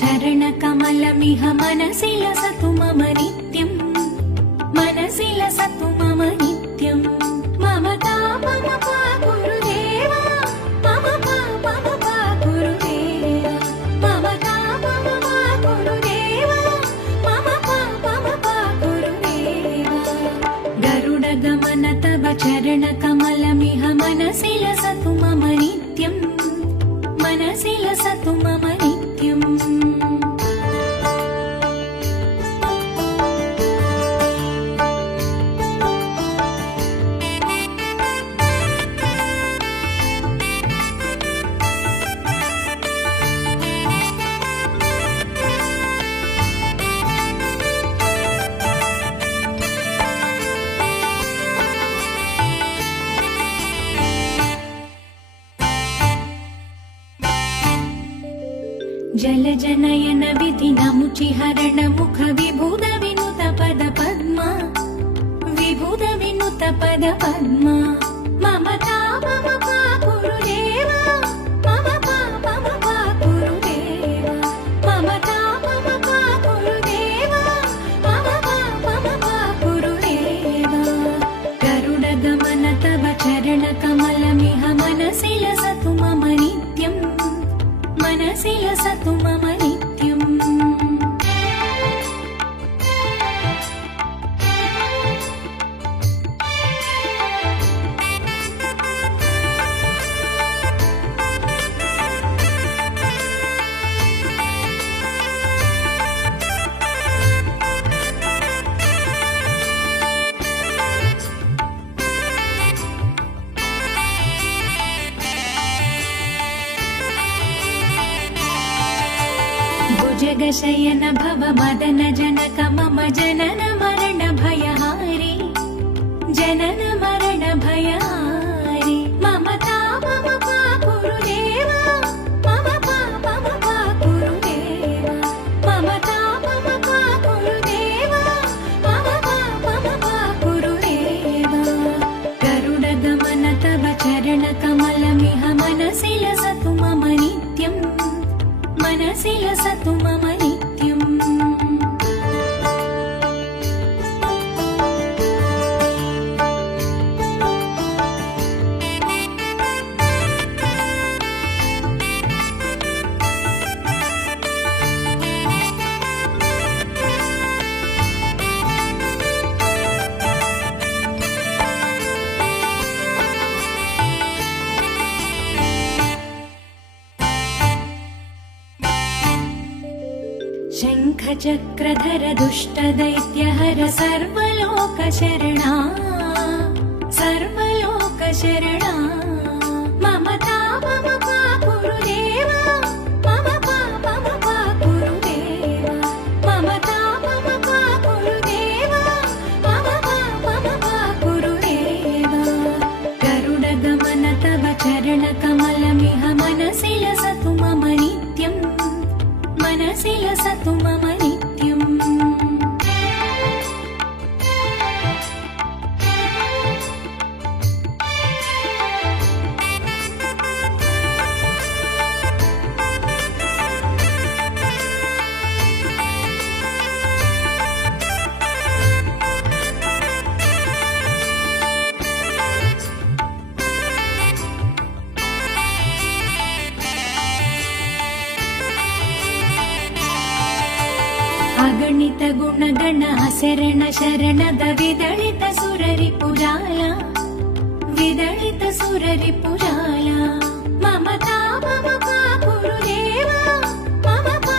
चरणकमलमिह मनसि लसतु मम नित्यम् मनसि लसतु मम नित्यम् ममता मम पा गुरुदेव मम पा गुरुदेव ममता मम पा गुरुदेव मम पा गुरुदेव गरुडगमन तव चरणकमलमिह मनसि लसतु मम नित्यम् मनसि लसतु मम नित्यम् जलजनयन विधिनमुचिहरण मुख विभुद विनुत पद पद्मा विभुद विनुत पद पद्मा ममता मम पा गुरुदेव मम पा गुरुदेव ममता मम पा गुरुदेव मम पा गुरुदेव गरुडगमन तव चरणकमलमिह मनसि लसतु मम नित्यम् मनसि लसतु मम नित्यम् जगशयन भव मदन जनक मम जनन मरण भयहारी जनन मरण भयहारी ममता मम पा गुरुदेव मम पा गुरुदेव ममता मम पा गुरुदेव मम पा गुरुदेव गरुडगमन तव चरणकमलमिह मनसि लसतु मम नित्यम् मनसि लसतु मम नित्यम् शङ्खचक्रधर दुष्टदैत्यहर सर्वलोकशरणा सर्वलोकशरणा ममता मम पा गुरुदेव मम पा गुरुदेव ममता मम पा गुरुदेव मम पा गुरुदेव गरुडगमन तव चरणकमलमिह मनसि लसतु मम नित्यम् मनसि लसतु मम नित्यम् अगणित गुणगण शरण शरणद विदलित सुररिपुजाला विदलित सुररिपुजाला ममता मम पा गुरुदेव मम पा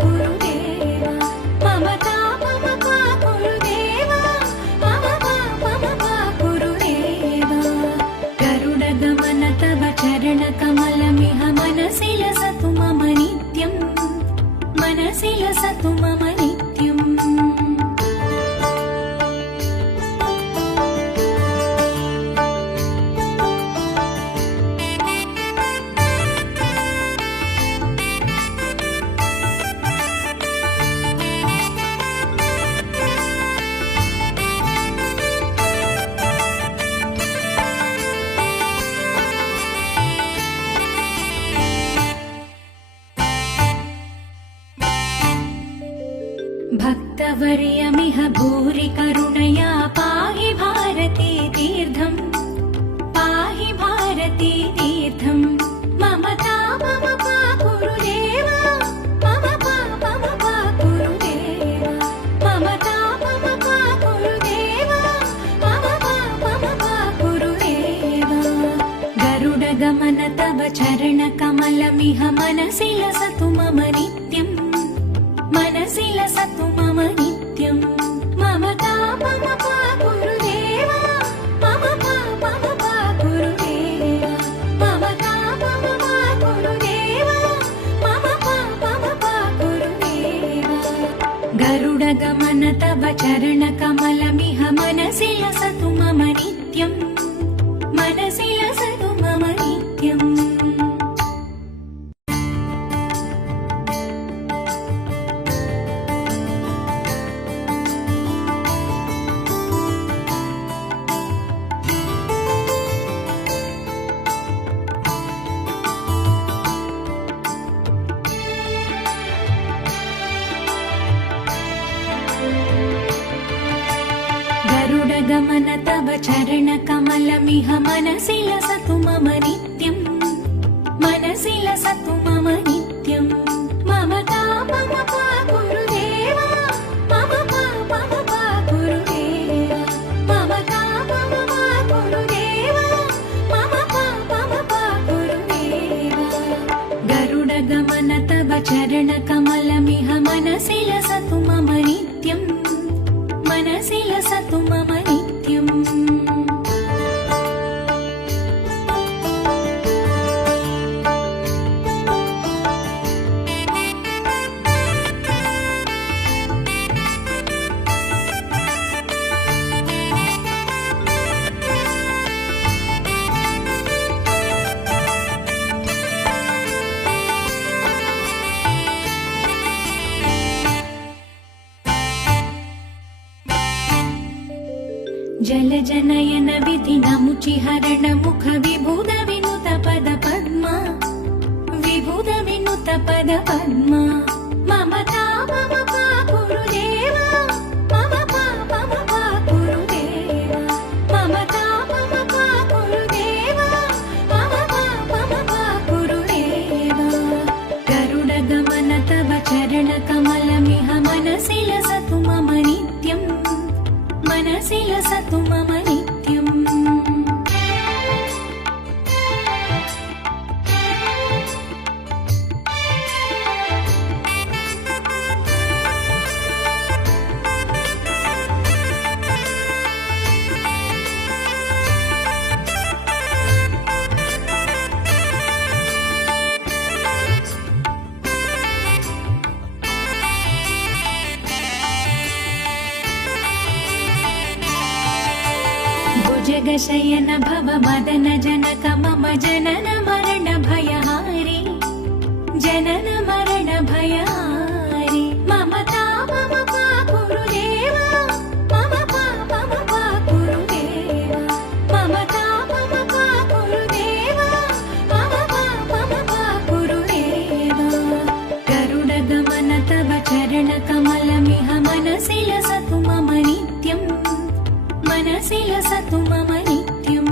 गुरुदेव ममता मम पा गुरुदेव मम पा गुरुदेव गरुडगमन तव चरणकमलमिह मनसि लसतु मम नित्यम् मनसि लसतु मम नित्यम् भक्तवर्यमिह भूरि करुणया पाहि भारती तीर्थम् पाहि भारती तीर्थम् मम गुरुदेव मम गुरुदेव मम गुरुदेव मम गुरुदेव गरुडगमन तव चरणकमलमिह मनसि लसतु मम नित्यम् मनसि लसतु मम नित्यम् मम गुरुदेव मम गुरुदेव मम गुरुदेव मम गुरुदेव गरुडगमन तव चरणकमलमिह मनसि लसतु मम नित्यम् मनसि लसतु मम नित्यम् गरुडगमन तव चरणकमलमिह मनसि लसतु मम नित्यम् मनसि लसतु मम नित्यम् मम गुरुदेव मम गुरुदेव मम गुरुदेव मम गुरुदेव गरुडगमन तव चरणकमलमिह मनसि लसतु मम नित्यम् मनसि लसतु मम नित्यम् जलजनयन विधि नमुचि हरण मुख विभुद विनुत पद पद्मा विभुद विनुत पद पद्मा मम गुरुदेव मम गुरुदेव मम गुरुदेव मम गुरुदेव गरुडगमन तव चरणकमलमिह मनसि लसतु मम नित्यम् मनसि लसतु मम नित्यम् जगशयन भव मदन जनक मम जनन मरण भयहारी जनन मरण भयहारी मम गुरुदेव मम गुरुदेव मम गुरुदेव मम गुरुदेव गरुडगमन तव चरणकमलमिह मनसि लसतु मम नित्यम् मनसि लसतु मम नित्यम्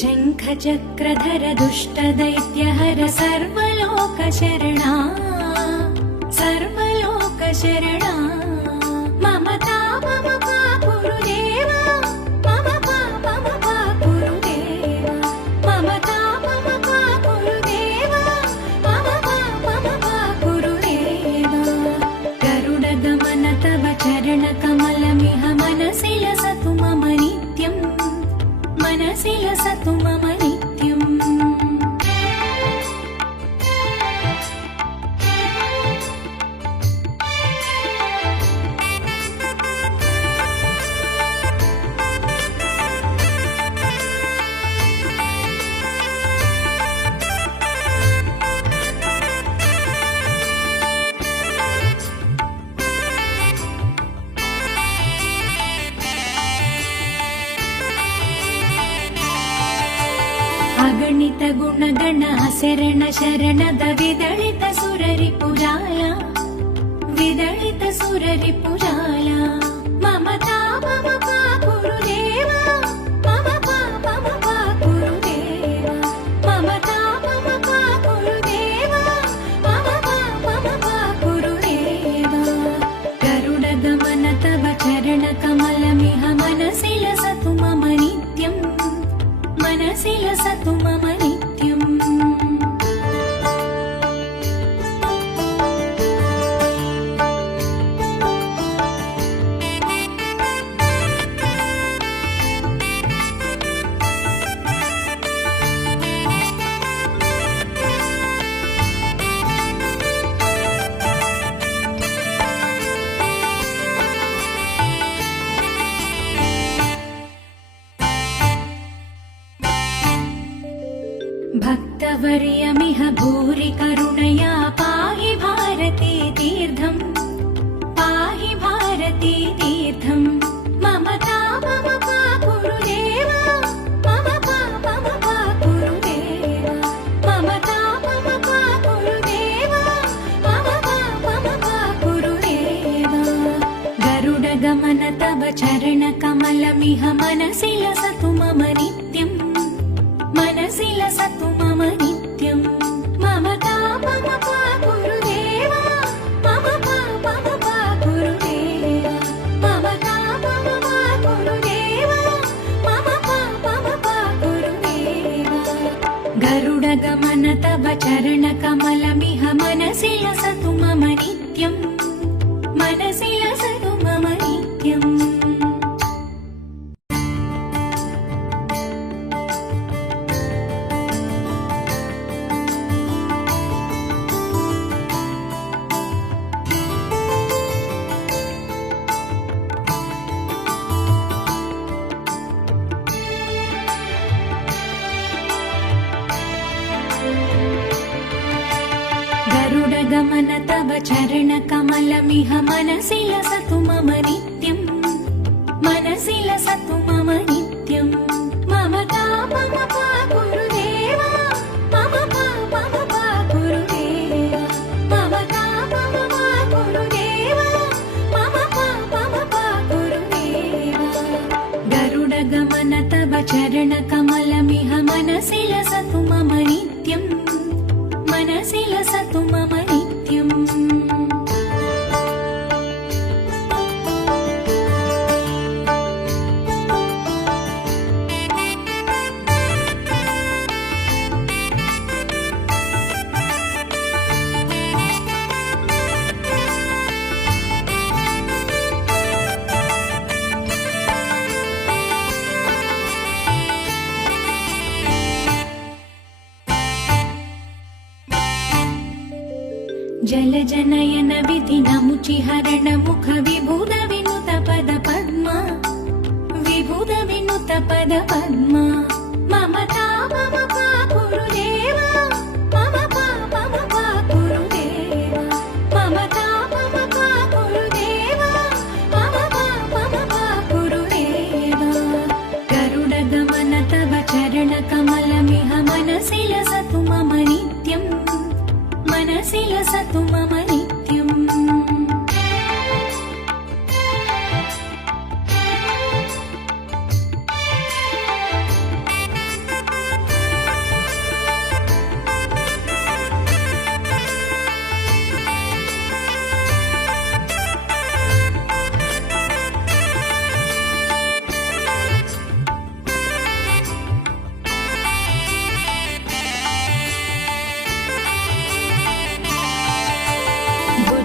शङ्खचक्रधर दुष्टदैत्यहर सर्वलोकशरणा सर्वलोकशरणा मम गुरुदेव मम गुरुदेव मम गुरुदेव मम गुरुदेव गरुडगमन तव चरणकमलमिह मनसि लसतु मम नित्यम् मनसि लसतु मम नित्यम् गुणगण शरण शरणद विदलित सुररिपुजाल विदलित सुररिपुजाल ममता मम पा गुरुदेवा मम पा गुरुदेवा ममता मम पा गुरुदेवा मम पा गुरुदेवा गरुड गमन तव चरण कमलमिह मनसि लसतु मम नित्यं मनसि लसतु मम नित्यम् भक्तवर्यमिह भूरि करुणया पाहि भारती तीर्थम् पाहि भारती तीर्थम् ममता मम पा गुरुदेवा मम पा गुरुदेवा ममता मम पा गुरुदेवा मम पा गुरुदेवा गरुड गमन तव चरण कमलमिह मनसि लसतु मम नित्यम् मनसि लसतु मम नित्यम् ममता मम पा गुरुदेवा मम पा गुरुदेवा ममता मम पा गुरुदेवा मम पा गुरुदेवा गरुड गमन तव चरण कमलमिह मनसि लसतु मम नित्यम् मनसि लसतु मम नित्यम् गमन तव चरण कमलमिह मनसि लसतु मम नित्यम् मनसि लसतु मम नित्यम् ममता मम पा गुरुदेवा मम पा गुरुदेवा ममता मम पा गुरुदेवा मम पा गुरुदेवा गरुड गमन तव चरण कमलमिह मनसि लसतु मम नित्यम् मनसि लसतु मम नित्यम् जल जनयन विधि नमुचि हरण मुख विभुद विनुत पद पद्मा विभुद विनुत पद पद्मा ममता मम पा गुरुदेवा मम पा गुरुदेवा ममता मम पा गुरुदेवा मम पा गुरुदेवा गरुड गमन तव चरण कमलमिह मनसि लसतु मम नित्यम् मनसि लसतु मम नित्यम्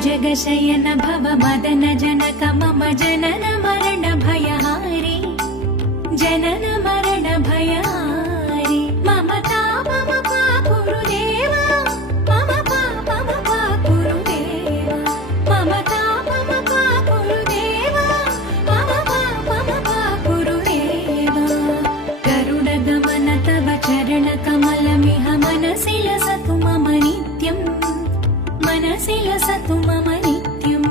जगशयन भव मदन जनक मम जनन मरण भयहारी जनन मरण भयहारी ममता मम पा गुरुदेवा मम पा गुरुदेवा ममता मम पा गुरुदेवा मम पा गुरुदेवा गरुड गमन तव चरण कमलमिह मनसि लसतु मम नित्यम् मनसि लसतु मम नित्यम्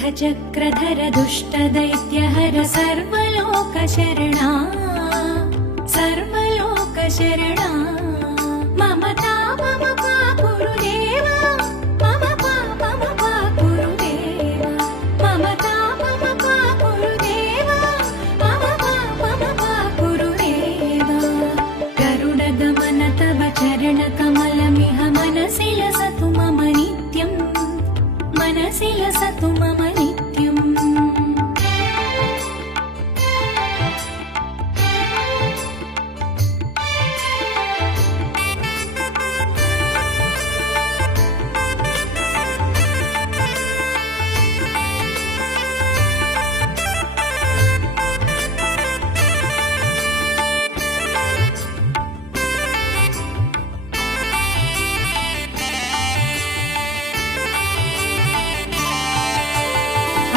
शङ्खचक्रधर दुष्टदैत्यहर सर्वलोकशरणा सर्वलोकशरणा मम तापम पाकुरु देवा मम पापम पाकुरु देवा मम तापम पाकुरु देवा मम पापम पाकुरु देवा गरुडगमन तव चरणकमलमिह मनसि लसतु मम नित्यम् मनसि लसतु मम नित्यम्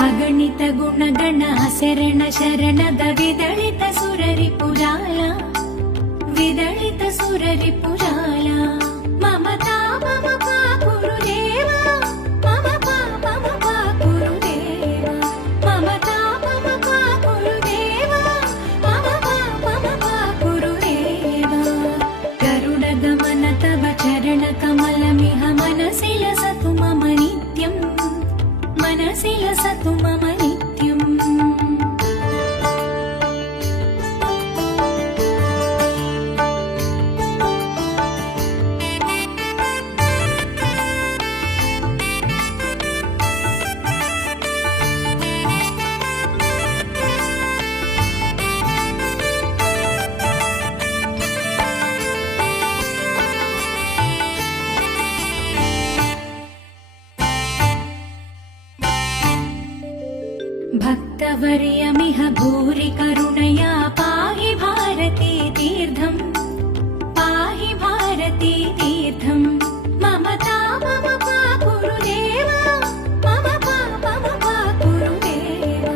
अगणित गुणगण शरण शरणद विदलित सुररिपुराल विदलित सुररिपुराल मम तापम पाकुरु देवा मम पापम पाकुरु देवा मम तापम पाकुरु देवा मम पापम पाकुरु देवा गरुडगमन तव चरणकमलमिह मनसि लसतु मम नित्यम् मनसि लसतु मम नित्यम् भक्तवर्यमिह भूरि करुणया पाहि भारती तीर्थम् पाहि भारती तीर्थम् मम तापम पाकुरु देवा मम पापम पाकुरु देवा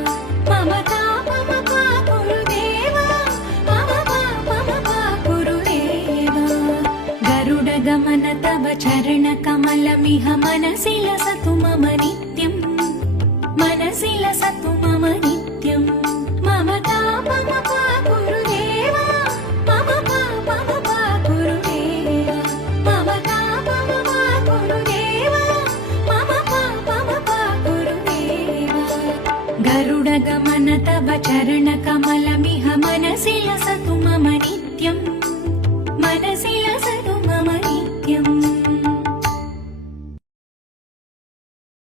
मम तापम पाकुरु देवा मम पापम पाकुरु देवा गरुडगमन तव चरणकमलमिह मनसि लसतु मम नित्यम् मनसि लसतु मम नित्यम् मम तापम पाकुरु देवा मम पापम पाकुरु देवा मम तापम पाकुरु देवा मम पापम पाकुरु देवा गरुडगमन तव चरणकमलमिह मनसि लसतु मम नित्यम्